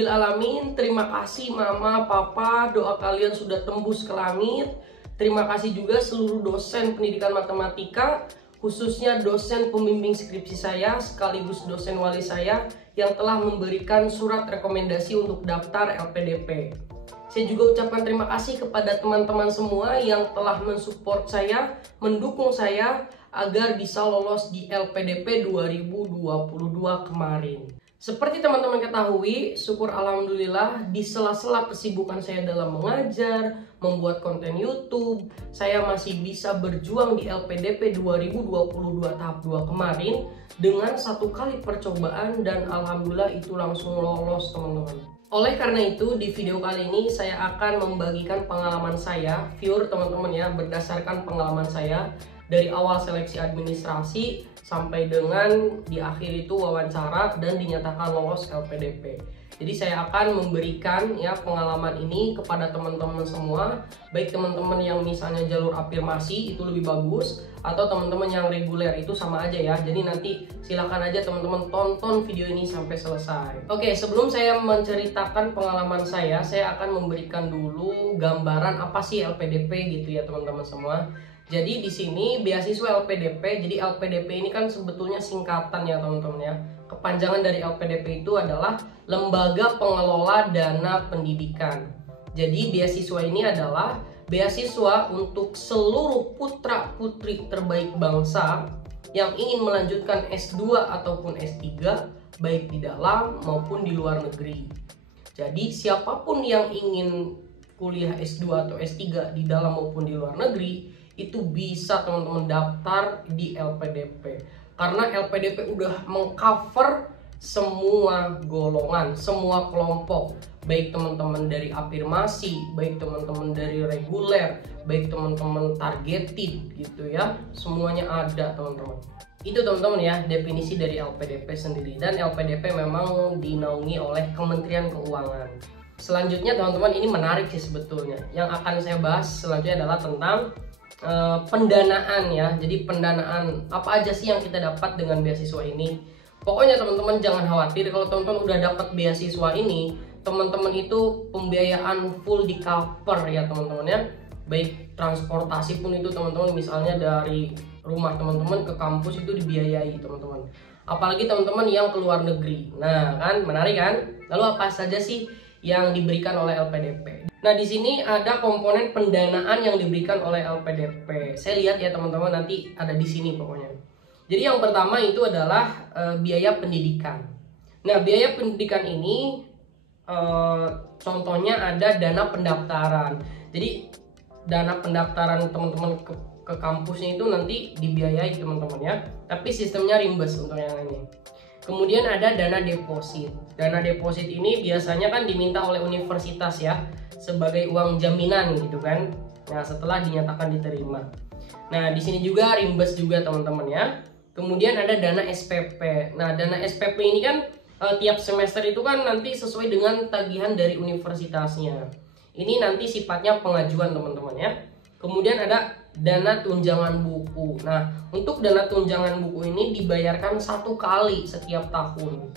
Rabbil Alamin. Terima kasih Mama, Papa, doa kalian sudah tembus ke langit. Terima kasih juga seluruh dosen pendidikan matematika, khususnya dosen pembimbing skripsi saya sekaligus dosen wali saya yang telah memberikan surat rekomendasi untuk daftar LPDP. Saya juga ucapkan terima kasih kepada teman-teman semua yang telah mensupport saya, mendukung saya agar bisa lolos di LPDP 2022 kemarin. Seperti teman-teman ketahui, syukur alhamdulillah di sela-sela kesibukan saya dalam mengajar, membuat konten YouTube, saya masih bisa berjuang di LPDP 2022 tahap 2 kemarin dengan 1 kali percobaan dan alhamdulillah itu langsung lolos teman-teman. Oleh karena itu di video kali ini saya akan membagikan pengalaman saya, pure teman-teman ya, berdasarkan pengalaman saya dari awal seleksi administrasi sampai dengan di akhir itu wawancara dan dinyatakan lolos LPDP. Jadi saya akan memberikan ya pengalaman ini kepada teman-teman semua, baik teman-teman yang misalnya jalur afirmasi itu lebih bagus atau teman-teman yang reguler itu sama aja ya. Jadi nanti silakan aja teman-teman tonton video ini sampai selesai. Oke, sebelum saya menceritakan pengalaman saya akan memberikan dulu gambaran apa sih LPDP gitu ya teman-teman semua. Jadi di sini beasiswa LPDP, jadi LPDP ini kan sebetulnya singkatan ya teman-teman ya. Kepanjangan dari LPDP itu adalah Lembaga Pengelola Dana Pendidikan. Jadi beasiswa ini adalah beasiswa untuk seluruh putra-putri terbaik bangsa yang ingin melanjutkan S2 ataupun S3 baik di dalam maupun di luar negeri. Jadi siapapun yang ingin kuliah S2 atau S3 di dalam maupun di luar negeri itu bisa teman-teman daftar di LPDP karena LPDP udah mengcover semua golongan, semua kelompok, baik teman-teman dari afirmasi, baik teman-teman dari reguler, baik teman-teman targeted gitu ya, semuanya ada teman-teman. Itu teman-teman ya definisi dari LPDP sendiri, dan LPDP memang dinaungi oleh Kementerian Keuangan. Selanjutnya teman-teman, ini menarik sih sebetulnya. Yang akan saya bahas selanjutnya adalah tentang pendanaan ya. Jadi pendanaan apa aja sih yang kita dapat dengan beasiswa ini. Pokoknya teman-teman jangan khawatir kalau teman-teman udah dapat beasiswa ini, teman-teman itu pembiayaan full di cover ya teman-teman ya. Baik transportasi pun itu teman-teman, misalnya dari rumah teman-teman ke kampus itu dibiayai teman-teman. Apalagi teman-teman yang ke luar negeri. Nah kan menarik kan? Lalu apa saja sih yang diberikan oleh LPDP? Nah di sini ada komponen pendanaan yang diberikan oleh LPDP. Saya lihat ya teman-teman, nanti ada di sini pokoknya. Jadi yang pertama itu adalah biaya pendidikan. Nah biaya pendidikan ini contohnya ada dana pendaftaran. Jadi dana pendaftaran teman-teman ke kampusnya itu nanti dibiayai teman-teman ya. Tapi sistemnya reimburse untuk yang ini. Kemudian ada dana deposit. Dana deposit ini biasanya kan diminta oleh universitas ya, sebagai uang jaminan gitu kan. Nah setelah dinyatakan diterima. Nah di sini juga reimburse juga teman-teman ya. Kemudian ada dana SPP. Nah dana SPP ini kan tiap semester itu kan nanti sesuai dengan tagihan dari universitasnya. Ini nanti sifatnya pengajuan teman-teman ya. Kemudian ada dana tunjangan buku. Nah untuk dana tunjangan buku ini dibayarkan 1 kali setiap tahun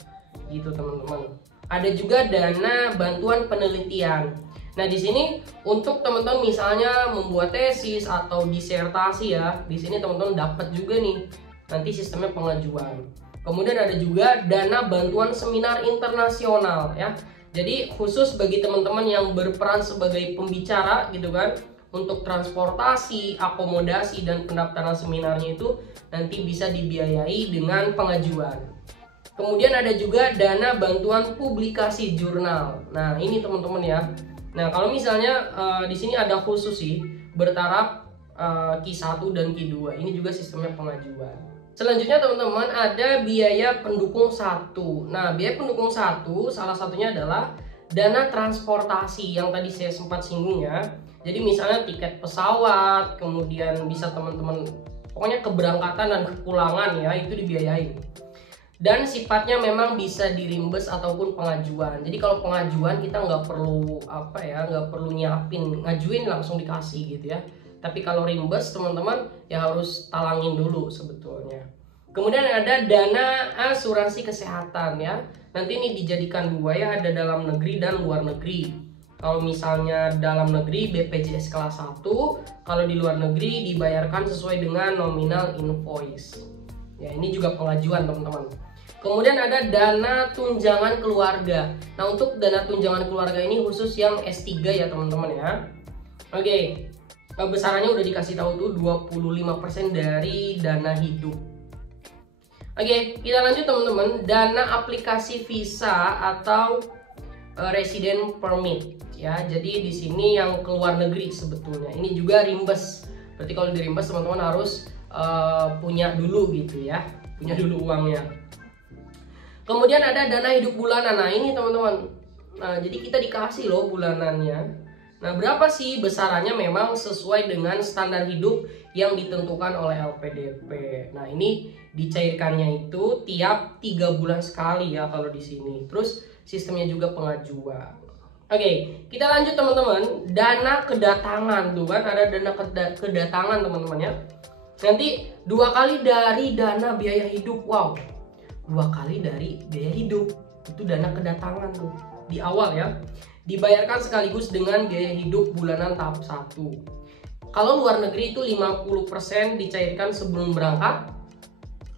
gitu teman-teman. Ada juga dana bantuan penelitian. Nah di sini untuk teman-teman misalnya membuat tesis atau disertasi ya, di sini teman-teman dapat juga nih nanti sistemnya pengajuan. Kemudian ada juga dana bantuan seminar internasional ya. Jadi khusus bagi teman-teman yang berperan sebagai pembicara gitu kan, untuk transportasi, akomodasi dan pendaftaran seminarnya itu nanti bisa dibiayai dengan pengajuan. Kemudian ada juga dana bantuan publikasi jurnal. Nah ini teman-teman ya. Nah kalau misalnya di sini ada khusus sih bertaraf Q1 dan Q2. Ini juga sistemnya pengajuan. Selanjutnya teman-teman ada biaya pendukung 1. Nah biaya pendukung 1 salah satunya adalah dana transportasi yang tadi saya sempat singgung ya. Jadi misalnya tiket pesawat, kemudian bisa teman-teman pokoknya keberangkatan dan kepulangan ya itu dibiayai. Dan sifatnya memang bisa dirimbes ataupun pengajuan. Jadi kalau pengajuan kita nggak perlu nggak perlu nyiapin, ngajuin langsung dikasih gitu ya. Tapi kalau rimbes teman-teman ya harus talangin dulu sebetulnya. Kemudian ada dana asuransi kesehatan ya. nanti ini dijadikan dua ya, ada dalam negeri dan luar negeri. Kalau misalnya dalam negeri BPJS kelas 1, kalau di luar negeri dibayarkan sesuai dengan nominal invoice. Ya, ini juga pengajuan teman-teman. Kemudian ada dana tunjangan keluarga. Nah, untuk dana tunjangan keluarga ini khusus yang S3 ya teman-teman ya. Oke, besarannya udah dikasih tahu tuh 25% dari dana hidup. Oke, kita lanjut teman-teman. Dana aplikasi visa atau resident permit ya. Jadi di sini yang keluar negeri sebetulnya. Ini juga rimbes. Berarti kalau di rimbes teman-teman harus punya dulu gitu ya. Punya dulu uangnya. Kemudian ada dana hidup bulanan. Nah, ini teman-teman. Nah, jadi kita dikasih loh bulanannya. Nah, berapa sih besarannya memang sesuai dengan standar hidup yang ditentukan oleh LPDP. Nah, ini dicairkannya itu tiap 3 bulan sekali ya kalau di sini. Terus sistemnya juga pengajuan. Oke, kita lanjut teman-teman. Dana kedatangan tuh kan, ada dana kedatangan teman-teman ya. Nanti 2 kali dari dana biaya hidup. Wow, 2 kali dari biaya hidup. Itu dana kedatangan tuh di awal ya. Dibayarkan sekaligus dengan biaya hidup bulanan tahap 1. Kalau luar negeri itu 50% dicairkan sebelum berangkat,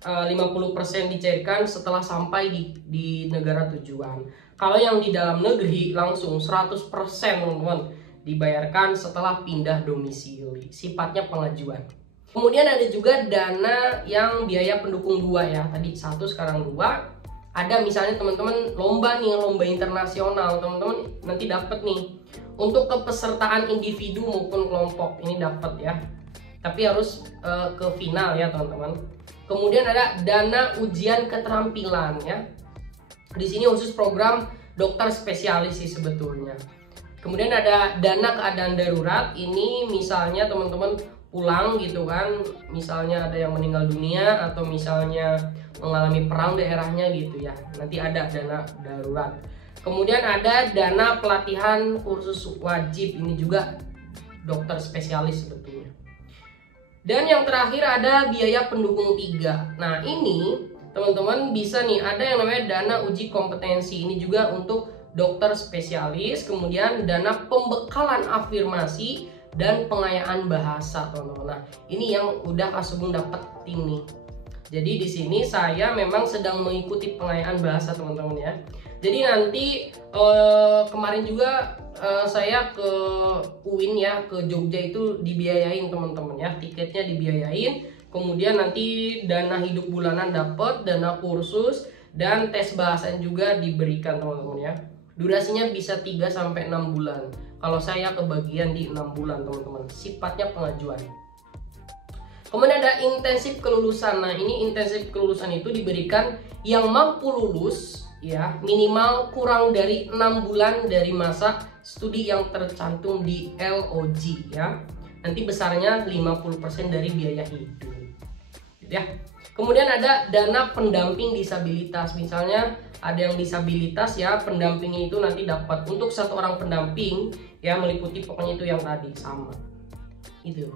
50% dicairkan setelah sampai di negara tujuan. Kalau yang di dalam negeri langsung 100% teman-teman dibayarkan setelah pindah domisili. Sifatnya pengajuan. Kemudian ada juga dana yang biaya pendukung 2 ya. Tadi 1 sekarang 2. Ada misalnya teman-teman lomba nih, lomba internasional, teman-teman nanti dapat nih untuk kepesertaan individu maupun kelompok, ini dapat ya. Tapi harus ke final ya teman-teman. Kemudian ada dana ujian keterampilan ya. Di sini khusus program dokter spesialis sih sebetulnya. Kemudian ada dana keadaan darurat. Ini misalnya teman-teman pulang gitu kan, misalnya ada yang meninggal dunia atau misalnya mengalami perang daerahnya gitu ya. Nanti ada dana darurat. Kemudian ada dana pelatihan kursus wajib. Ini juga dokter spesialis sebetulnya. Dan yang terakhir ada biaya pendukung 3. Nah, ini teman-teman bisa nih, ada yang namanya dana uji kompetensi. Ini juga untuk dokter spesialis. Kemudian dana pembekalan afirmasi dan pengayaan bahasa, teman-teman. Nah, ini yang udah Kak Sugeng dapetin nih. Jadi di sini saya memang sedang mengikuti pengayaan bahasa, teman-teman ya. Jadi nanti kemarin juga saya ke UIN ya, ke Jogja itu dibiayain teman-teman ya, tiketnya dibiayain. Kemudian nanti dana hidup bulanan dapat, dana kursus dan tes bahasa juga diberikan teman-teman ya. Durasinya bisa 3-6 bulan. Kalau saya kebagian di 6 bulan teman-teman. Sifatnya pengajuan. Kemudian ada intensif kelulusan. Nah, ini intensif kelulusan itu diberikan yang mampu lulus ya, minimal kurang dari 6 bulan dari masa studi yang tercantum di LOG ya. Nanti besarnya 50% dari biaya hidup. Gitu ya. Kemudian ada dana pendamping disabilitas. Misalnya ada yang disabilitas ya, pendampingnya itu nanti dapat untuk 1 orang pendamping ya, meliputi pokoknya itu yang tadi sama. Itu.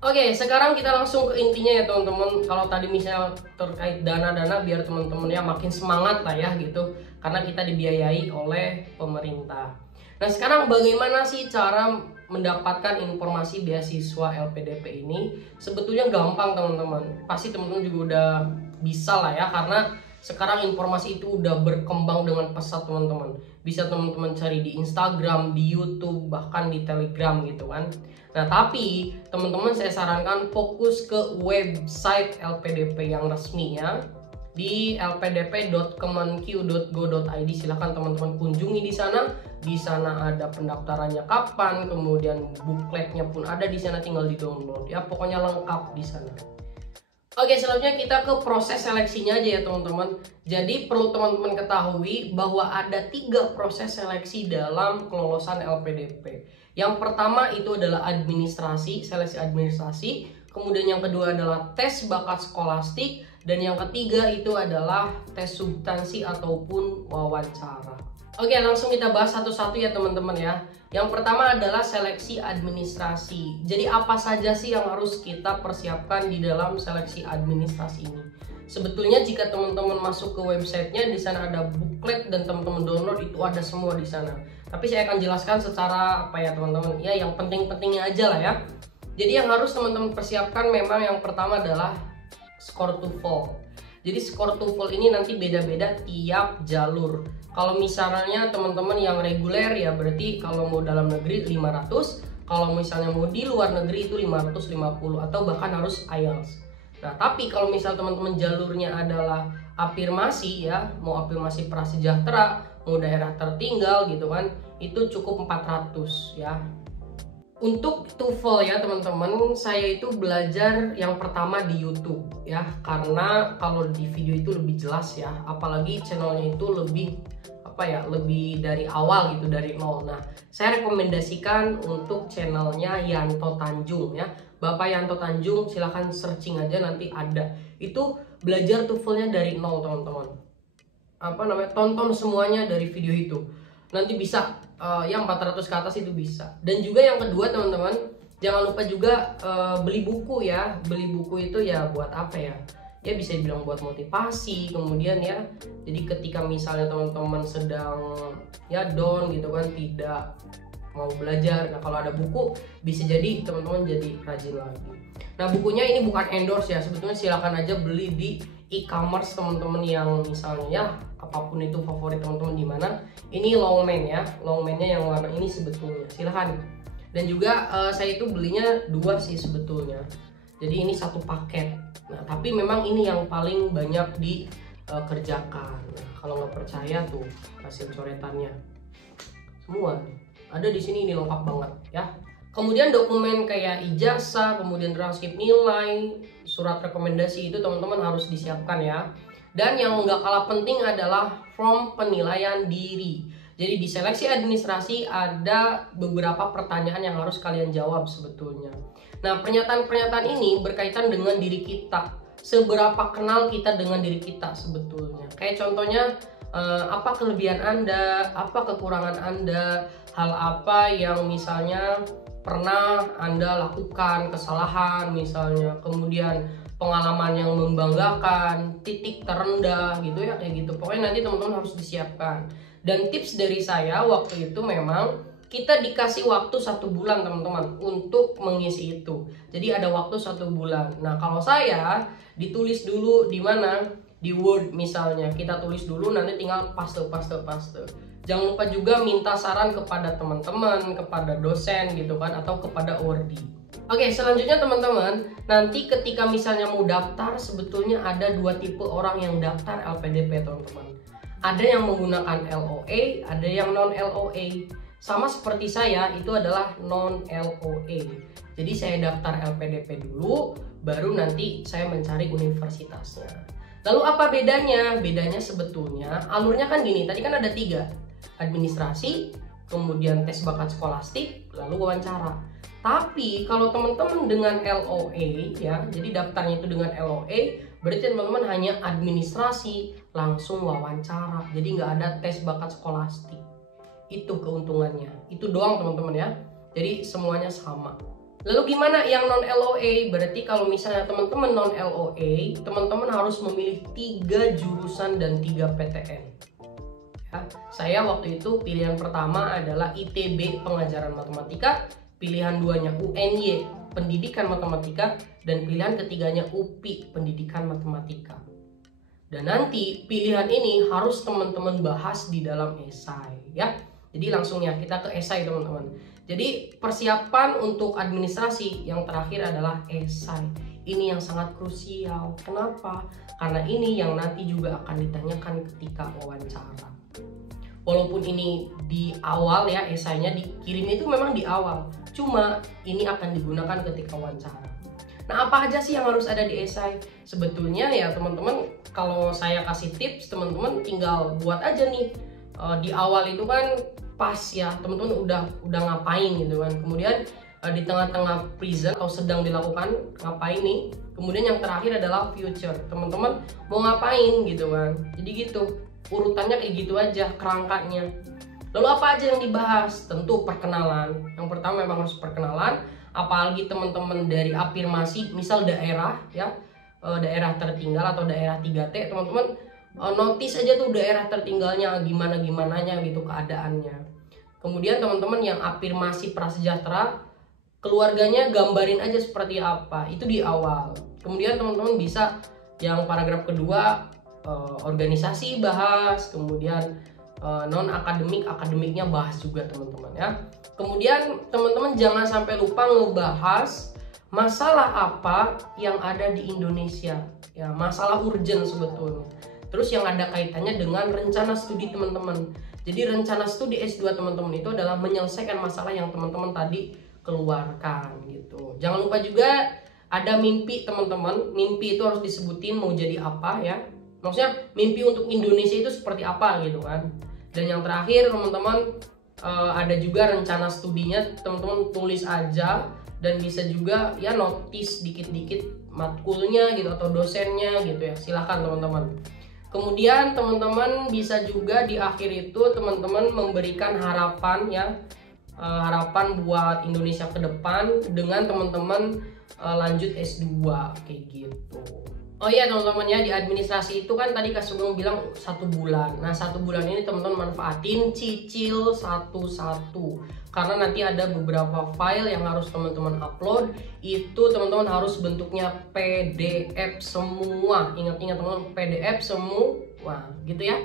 Oke, sekarang kita langsung ke intinya ya teman-teman. Kalau tadi misalnya terkait dana-dana, biar teman-teman ya makin semangat lah ya gitu, karena kita dibiayai oleh pemerintah. Nah, sekarang bagaimana sih cara mendapatkan informasi beasiswa LPDP ini? Sebetulnya gampang teman-teman. Pasti teman-teman juga udah bisa lah ya, karena sekarang informasi itu udah berkembang dengan pesat teman-teman. Bisa teman-teman cari di Instagram, di YouTube, bahkan di Telegram gitu kan. Nah, tapi teman-teman saya sarankan fokus ke website LPDP yang resmi ya, di lpdp.kemenq.go.id. Silahkan teman-teman kunjungi di sana. Di sana ada pendaftarannya kapan, kemudian bukletnya pun ada di sana, tinggal di-download ya. Pokoknya lengkap di sana. Oke, selanjutnya kita ke proses seleksinya aja ya teman-teman. Jadi perlu teman-teman ketahui bahwa ada 3 proses seleksi dalam kelolosan LPDP. Yang pertama itu adalah administrasi, seleksi administrasi. Kemudian yang kedua adalah tes bakat skolastik. Dan yang ketiga itu adalah tes substansi ataupun wawancara. Oke, langsung kita bahas satu-satu ya teman-teman ya. Yang pertama adalah seleksi administrasi. Jadi apa saja sih yang harus kita persiapkan di dalam seleksi administrasi ini? Sebetulnya jika teman-teman masuk ke websitenya, di sana ada booklet dan teman-teman download, itu ada semua di sana. Tapi saya akan jelaskan secara apa ya teman-teman, ya yang penting-pentingnya aja lah ya. Jadi yang harus teman-teman persiapkan memang yang pertama adalah skor TOEFL. Jadi skor TOEFL ini nanti beda-beda tiap jalur. Kalau misalnya teman-teman yang reguler ya berarti kalau mau dalam negeri 500, kalau misalnya mau di luar negeri itu 550 atau bahkan harus IELTS. Nah, tapi kalau misal teman-teman jalurnya adalah afirmasi ya, mau afirmasi prasejahtera, mau daerah tertinggal gitu kan, itu cukup 400 ya. Untuk TOEFL ya teman-teman, saya itu belajar yang pertama di YouTube ya, karena kalau di video itu lebih jelas ya, apalagi channelnya itu lebih lebih dari awal gitu, dari nol. Nah, saya rekomendasikan untuk channelnya Yanto Tanjung ya. Bapak Yanto Tanjung, silahkan searching aja nanti ada. Itu belajar TOEFL-nya dari nol teman-teman. Tonton semuanya dari video itu. Nanti bisa yang 400 ke atas itu bisa. Dan juga yang kedua teman-teman, jangan lupa juga beli buku ya. Beli buku itu ya buat apa ya? Ya bisa dibilang buat motivasi, kemudian ya jadi ketika misalnya teman-teman sedang ya down gitu kan, tidak mau belajar, nah kalau ada buku bisa jadi teman-teman jadi rajin lagi. Nah bukunya ini bukan endorse ya, sebetulnya silakan aja beli di e-commerce teman-teman yang misalnya ya apapun itu favorit teman-teman di mana. Ini Longman ya, Longmannya yang warna ini sebetulnya silahkan. Dan juga saya itu belinya 2 sih sebetulnya, jadi ini satu paket. Nah, tapi memang ini yang paling banyak dikerjakan. Nah, kalau nggak percaya tuh hasil coretannya semua ada di sini, ini lengkap banget ya. Kemudian dokumen kayak ijazah, kemudian transkrip nilai, surat rekomendasi itu teman-teman harus disiapkan ya. Dan yang nggak kalah penting adalah form penilaian diri. Jadi di seleksi administrasi ada beberapa pertanyaan yang harus kalian jawab sebetulnya. Nah, pernyataan-pernyataan ini berkaitan dengan diri kita. Seberapa kenal kita dengan diri kita sebetulnya. Kayak contohnya, apa kelebihan Anda, apa kekurangan Anda, hal apa yang misalnya pernah Anda lakukan, kesalahan misalnya, kemudian pengalaman yang membanggakan, titik terendah gitu ya, kayak gitu. Pokoknya nanti teman-teman harus disiapkan. Dan tips dari saya waktu itu memang kita dikasih waktu 1 bulan teman-teman untuk mengisi itu. Jadi ada waktu 1 bulan. Nah kalau saya ditulis dulu di mana, di Word misalnya, kita tulis dulu nanti tinggal paste. Jangan lupa juga minta saran kepada teman-teman, kepada dosen gitu kan, atau kepada ORDI. Oke, selanjutnya teman-teman, nanti ketika misalnya mau daftar, sebetulnya ada 2 tipe orang yang daftar LPDP teman-teman. Ada yang menggunakan LOA, ada yang non LOA. Sama seperti saya, itu adalah non LOA. Jadi saya daftar LPDP dulu, baru nanti saya mencari universitasnya. Lalu apa bedanya? Bedanya sebetulnya alurnya kan gini, tadi kan ada 3, administrasi, kemudian tes bakat skolastik, lalu wawancara. Tapi kalau teman-teman dengan LOA ya, jadi daftarnya itu dengan LOA, berarti teman-teman hanya administrasi, langsung wawancara. Jadi nggak ada tes bakat skolastik. Itu keuntungannya, itu doang teman-teman ya. Jadi semuanya sama. Lalu gimana yang non LOA? Berarti kalau misalnya teman-teman non LOA, teman-teman harus memilih 3 jurusan dan 3 PTN ya. Saya waktu itu pilihan pertama adalah ITB pengajaran matematika, pilihan 2-nya UNY pendidikan matematika, dan pilihan ketiganya UPI pendidikan matematika. Dan nanti pilihan ini harus teman-teman bahas di dalam esai ya. Jadi langsung ya kita ke esai teman-teman. Jadi persiapan untuk administrasi yang terakhir adalah esai. Ini yang sangat krusial. Kenapa? Karena ini yang nanti juga akan ditanyakan ketika wawancara. Walaupun ini di awal ya, esainya dikirim itu memang di awal. Cuma ini akan digunakan ketika wawancara. Nah, apa aja sih yang harus ada di esai? Sebetulnya ya teman-teman, kalau saya kasih tips, teman-teman tinggal buat aja nih. Di awal itu kan pas ya, teman-teman udah ngapain gitu kan. Kemudian di tengah-tengah present atau sedang dilakukan ngapain nih. Kemudian yang terakhir adalah future. Teman-teman mau ngapain gitu kan. Jadi gitu. Urutannya kayak gitu aja kerangkanya. Lalu apa aja yang dibahas? Tentu perkenalan. Yang pertama memang harus perkenalan. Apalagi teman-teman dari afirmasi, misal daerah ya, daerah tertinggal atau daerah 3T, teman-teman notice aja tuh daerah tertinggalnya gimana-gimananya gitu keadaannya. Kemudian teman-teman yang afirmasi prasejahtera, keluarganya gambarin aja seperti apa, itu di awal. Kemudian teman-teman bisa yang paragraf kedua, organisasi bahas, kemudian non akademik, akademiknya bahas juga teman-teman ya. Kemudian teman-teman jangan sampai lupa ngebahas masalah apa yang ada di Indonesia ya, masalah urgent sebetulnya. Terus yang ada kaitannya dengan rencana studi teman-teman. Jadi rencana studi S2 teman-teman itu adalah menyelesaikan masalah yang teman-teman tadi keluarkan gitu. Jangan lupa juga ada mimpi teman-teman. Mimpi itu harus disebutin mau jadi apa ya. Maksudnya mimpi untuk Indonesia itu seperti apa gitu kan. Dan yang terakhir teman-teman ada juga rencana studinya, teman-teman tulis aja. Dan bisa juga ya notice dikit-dikit matkulnya gitu atau dosennya gitu ya, silahkan teman-teman. Kemudian teman-teman bisa juga di akhir itu teman-teman memberikan harapan ya, harapan buat Indonesia ke depan dengan teman-teman lanjut S2 kayak gitu. Oh iya teman-teman ya, di administrasi itu kan tadi Kak Sugeng bilang 1 bulan. Nah 1 bulan ini teman-teman manfaatin cicil satu-satu. Karena nanti ada beberapa file yang harus teman-teman upload. Itu teman-teman harus bentuknya PDF semua. Ingat-ingat teman-teman, PDF semua gitu ya.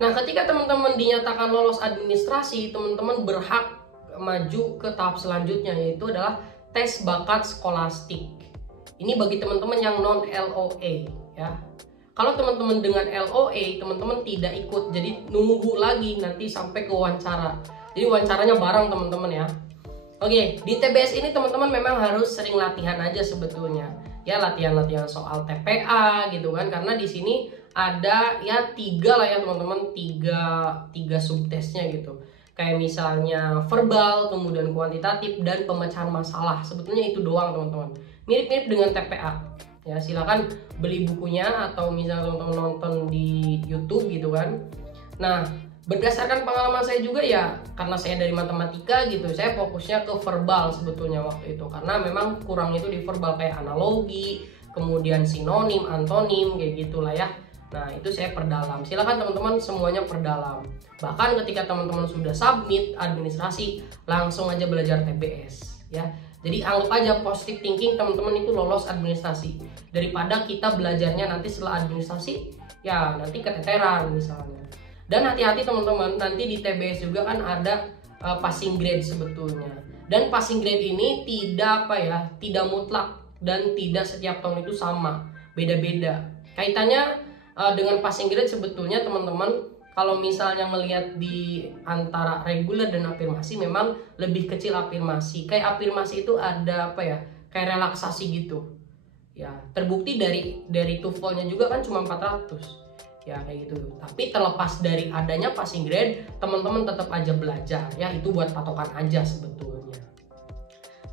Nah ketika teman-teman dinyatakan lolos administrasi, teman-teman berhak maju ke tahap selanjutnya, yaitu adalah tes bakat skolastik. Ini bagi teman-teman yang non LOA ya. Kalau teman-teman dengan LOA, teman-teman tidak ikut, jadi nunggu lagi nanti sampai ke wawancara. Jadi wawancaranya bareng teman-teman ya. Oke, di TBS ini teman-teman memang harus sering latihan aja sebetulnya. Ya latihan-latihan soal TPA gitu kan, karena di sini ada ya 3 lah ya teman-teman, 3 subtesnya gitu. Kayak misalnya verbal, kemudian kuantitatif, dan pemecahan masalah. Sebetulnya itu doang teman-teman. Mirip-mirip dengan TPA. Ya silakan beli bukunya atau misalnya teman-teman nonton di YouTube gitu kan. Nah, berdasarkan pengalaman saya juga ya, karena saya dari matematika gitu, saya fokusnya ke verbal sebetulnya waktu itu. Karena memang kurang itu di verbal, kayak analogi, kemudian sinonim, antonim, kayak gitulah ya. Nah itu saya perdalam, silakan teman-teman semuanya perdalam. Bahkan ketika teman-teman sudah submit administrasi, langsung aja belajar TBS ya. Jadi anggap aja positive thinking teman-teman itu lolos administrasi, daripada kita belajarnya nanti setelah administrasi ya nanti keteteran misalnya. Dan hati-hati teman-teman, nanti di TBS juga kan ada passing grade sebetulnya. Dan passing grade ini tidak tidak mutlak dan tidak setiap tahun itu sama, beda-beda. Kaitannya dengan passing grade sebetulnya teman-teman, kalau misalnya melihat di antara reguler dan afirmasi, memang lebih kecil afirmasi. Kayak afirmasi itu ada kayak relaksasi gitu. Ya, terbukti dari TOEFL-nya juga kan cuma 400. Ya kayak gitu. Tapi terlepas dari adanya passing grade, teman-teman tetap aja belajar ya, itu buat patokan aja sebetulnya.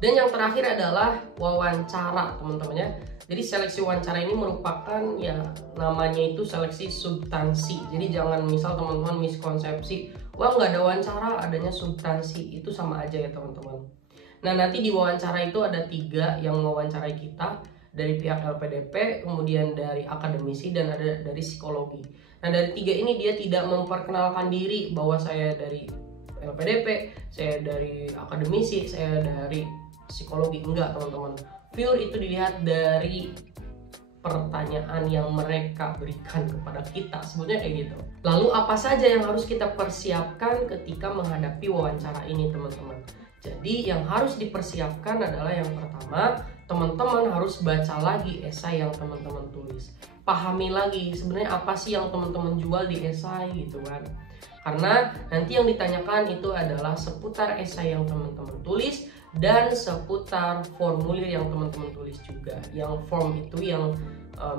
Dan yang terakhir adalah wawancara teman-teman ya. Jadi seleksi wawancara ini merupakan ya namanya itu seleksi substansi. Jadi jangan misal teman-teman miskonsepsi, wah nggak ada wawancara, adanya substansi, itu sama aja ya teman-teman. Nah nanti di wawancara itu ada 3 yang mewawancarai kita, dari pihak LPDP, kemudian dari akademisi, dan ada dari psikologi. Nah dari 3 ini dia tidak memperkenalkan diri bahwa saya dari LPDP, saya dari akademisi, saya dari psikologi, enggak teman-teman. Pure itu dilihat dari pertanyaan yang mereka berikan kepada kita, sebetulnya kayak gitu. Lalu apa saja yang harus kita persiapkan ketika menghadapi wawancara ini teman-teman? Jadi yang harus dipersiapkan adalah yang pertama, teman-teman harus baca lagi esai yang teman-teman tulis. Pahami lagi sebenarnya apa sih yang teman-teman jual di esai gitu kan. Karena nanti yang ditanyakan itu adalah seputar esai yang teman-teman tulis dan seputar formulir yang teman-teman tulis juga. Yang form itu yang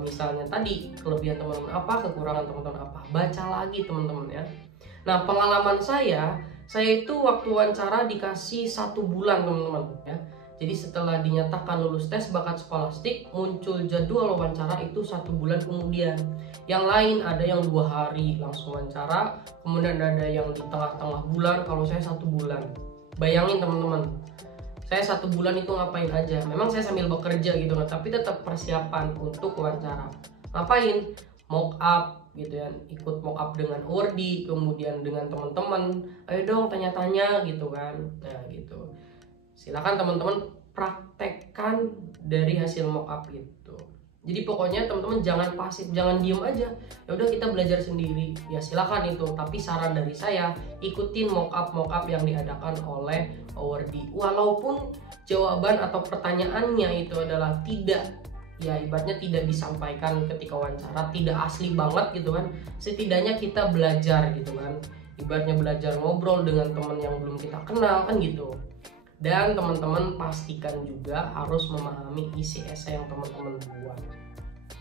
misalnya tadi kelebihan teman-teman apa, kekurangan teman-teman apa, baca lagi teman-teman ya. Nah pengalaman saya itu waktu wawancara dikasih 1 bulan teman-teman ya. Jadi setelah dinyatakan lulus tes bakat skolastik, muncul jadwal wawancara itu 1 bulan kemudian. Yang lain ada yang 2 hari langsung wawancara, kemudian ada yang di tengah-tengah bulan. Kalau saya 1 bulan. Bayangin teman-teman, saya 1 bulan itu ngapain aja. Memang saya sambil bekerja gitu kan, tapi tetap persiapan untuk wawancara. Ngapain? Mock up gitu ya, ikut mock up dengan Wordy, kemudian dengan teman-teman, ayo dong tanya-tanya gitu kan. Nah gitu, silakan teman-teman praktekkan dari hasil mock up itu. Jadi pokoknya teman-teman jangan pasif, jangan diem aja. Ya udah kita belajar sendiri. Ya silakan itu. Tapi saran dari saya, ikutin mock up yang diadakan oleh Wordy. Walaupun jawaban atau pertanyaannya itu adalah tidak, ya ibaratnya tidak disampaikan ketika wawancara, tidak asli banget gitu kan. Setidaknya kita belajar gitu kan. Ibaratnya belajar ngobrol dengan teman yang belum kita kenal kan gitu. Dan teman-teman pastikan juga harus memahami isi esai yang teman-teman buat.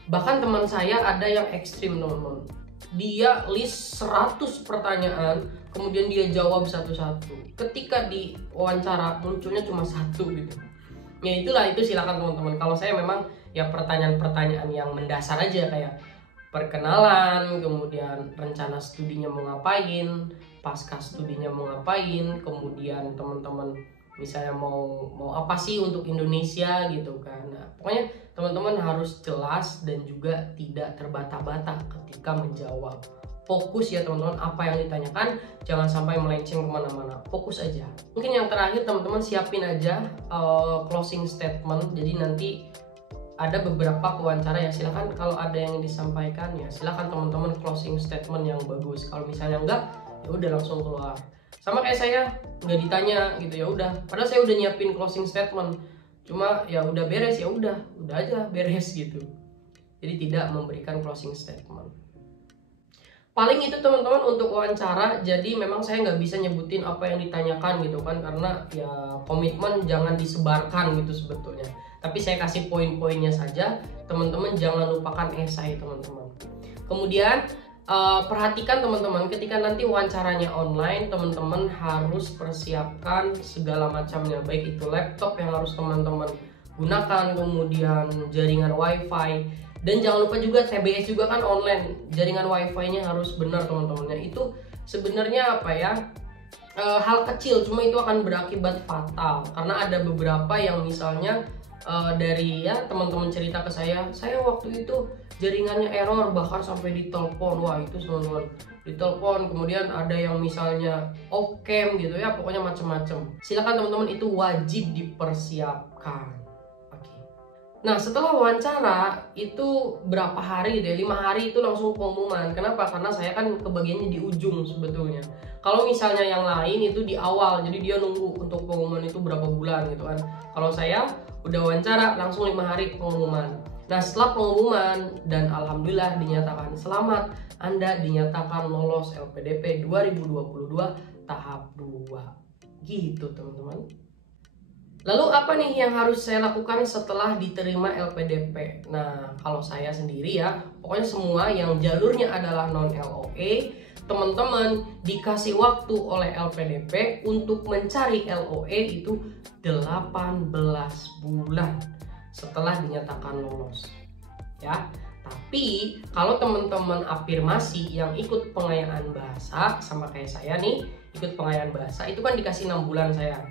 Bahkan teman saya ada yang ekstrim teman-teman. Dia list 100 pertanyaan, kemudian dia jawab satu-satu. Ketika di wawancara munculnya cuma 1 gitu. Ya itulah, itu silakan teman-teman. Kalau saya memang ya pertanyaan-pertanyaan yang mendasar aja, kayak perkenalan, kemudian rencana studinya mau ngapain, pasca studinya mau ngapain, kemudian teman-teman misalnya mau apa sih untuk Indonesia gitu kan. Nah, pokoknya teman-teman harus jelas dan juga tidak terbata-bata ketika menjawab. Fokus ya teman-teman, apa yang ditanyakan, jangan sampai melenceng kemana-mana, fokus aja. Mungkin yang terakhir teman-teman siapin aja closing statement. Jadi nanti ada beberapa pewawancara ya, silakan kalau ada yang disampaikan ya silakan teman-teman closing statement yang bagus. Kalau misalnya enggak, ya udah langsung keluar. Sama kayak saya, nggak ditanya gitu ya udah. Padahal saya udah nyiapin closing statement, cuma ya udah beres, ya udah aja beres gitu. Jadi tidak memberikan closing statement. Paling itu teman-teman untuk wawancara. Jadi memang saya nggak bisa nyebutin apa yang ditanyakan gitu kan, karena ya komitmen jangan disebarkan gitu sebetulnya. Tapi saya kasih poin-poinnya saja. Teman-teman jangan lupakan esai teman-teman. Kemudian perhatikan teman-teman, ketika nanti wawancaranya online, teman-teman harus persiapkan segala macamnya, baik itu laptop yang harus teman-teman gunakan, kemudian jaringan wifi, dan jangan lupa juga TBS juga kan online, jaringan wifi-nya harus benar teman-teman. Itu sebenarnya apa ya, hal kecil, cuma itu akan berakibat fatal, karena ada beberapa yang misalnya dari ya teman-teman cerita ke saya waktu itu jaringannya error, bahkan sampai ditelepon. Wah itu teman-teman, ditelepon, kemudian ada yang misalnya off cam gitu ya, pokoknya macam-macam. Silakan teman-teman, itu wajib dipersiapkan. Oke. Nah setelah wawancara itu berapa hari gitu ya, 5 hari itu langsung pengumuman. Kenapa? Karena saya kan kebagiannya di ujung sebetulnya. Kalau misalnya yang lain itu di awal, jadi dia nunggu untuk pengumuman itu berapa bulan gitu kan. Kalau saya udah wawancara langsung 5 hari pengumuman. Nah setelah pengumuman dan alhamdulillah dinyatakan selamat, Anda dinyatakan lolos LPDP 2022 tahap 2 gitu teman-teman. Lalu apa nih yang harus saya lakukan setelah diterima LPDP? Nah kalau saya sendiri ya, pokoknya semua yang jalurnya adalah non-LOE, teman-teman dikasih waktu oleh LPDP untuk mencari LOE itu 18 bulan setelah dinyatakan lolos ya. Tapi kalau teman-teman afirmasi yang ikut pengayaan bahasa sama kayak saya nih, ikut pengayaan bahasa itu kan dikasih 6 bulan saya.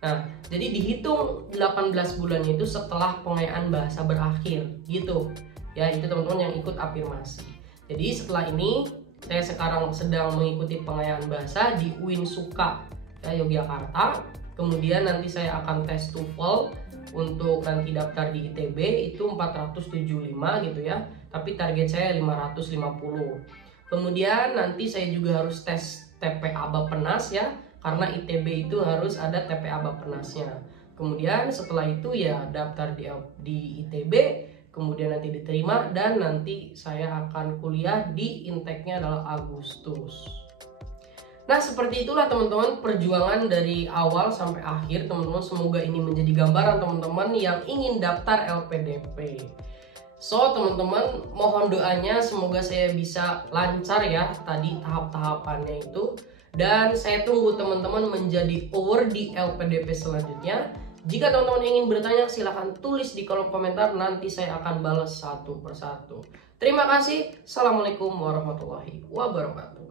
Nah jadi dihitung 18 bulannya itu setelah pengayaan bahasa berakhir gitu ya. Itu teman-teman yang ikut afirmasi. Jadi setelah ini saya sekarang sedang mengikuti pengayaan bahasa di UIN Suka ya, Yogyakarta. Kemudian nanti saya akan tes TOEFL untuk nanti daftar di ITB itu 475 gitu ya. Tapi target saya 550. Kemudian nanti saya juga harus tes TPA Bappenas ya, karena ITB itu harus ada TPA Bappenasnya. Kemudian setelah itu ya daftar di ITB, kemudian nanti diterima, dan nanti saya akan kuliah di intake-nya adalah Agustus. Nah seperti itulah teman-teman perjuangan dari awal sampai akhir teman-teman. Semoga ini menjadi gambaran teman-teman yang ingin daftar LPDP. So teman-teman mohon doanya semoga saya bisa lancar ya tadi tahap-tahapannya itu. Dan saya tunggu teman-teman menjadi award di LPDP selanjutnya. Jika teman-teman ingin bertanya silahkan tulis di kolom komentar, nanti saya akan balas satu persatu. Terima kasih. Assalamualaikum warahmatullahi wabarakatuh.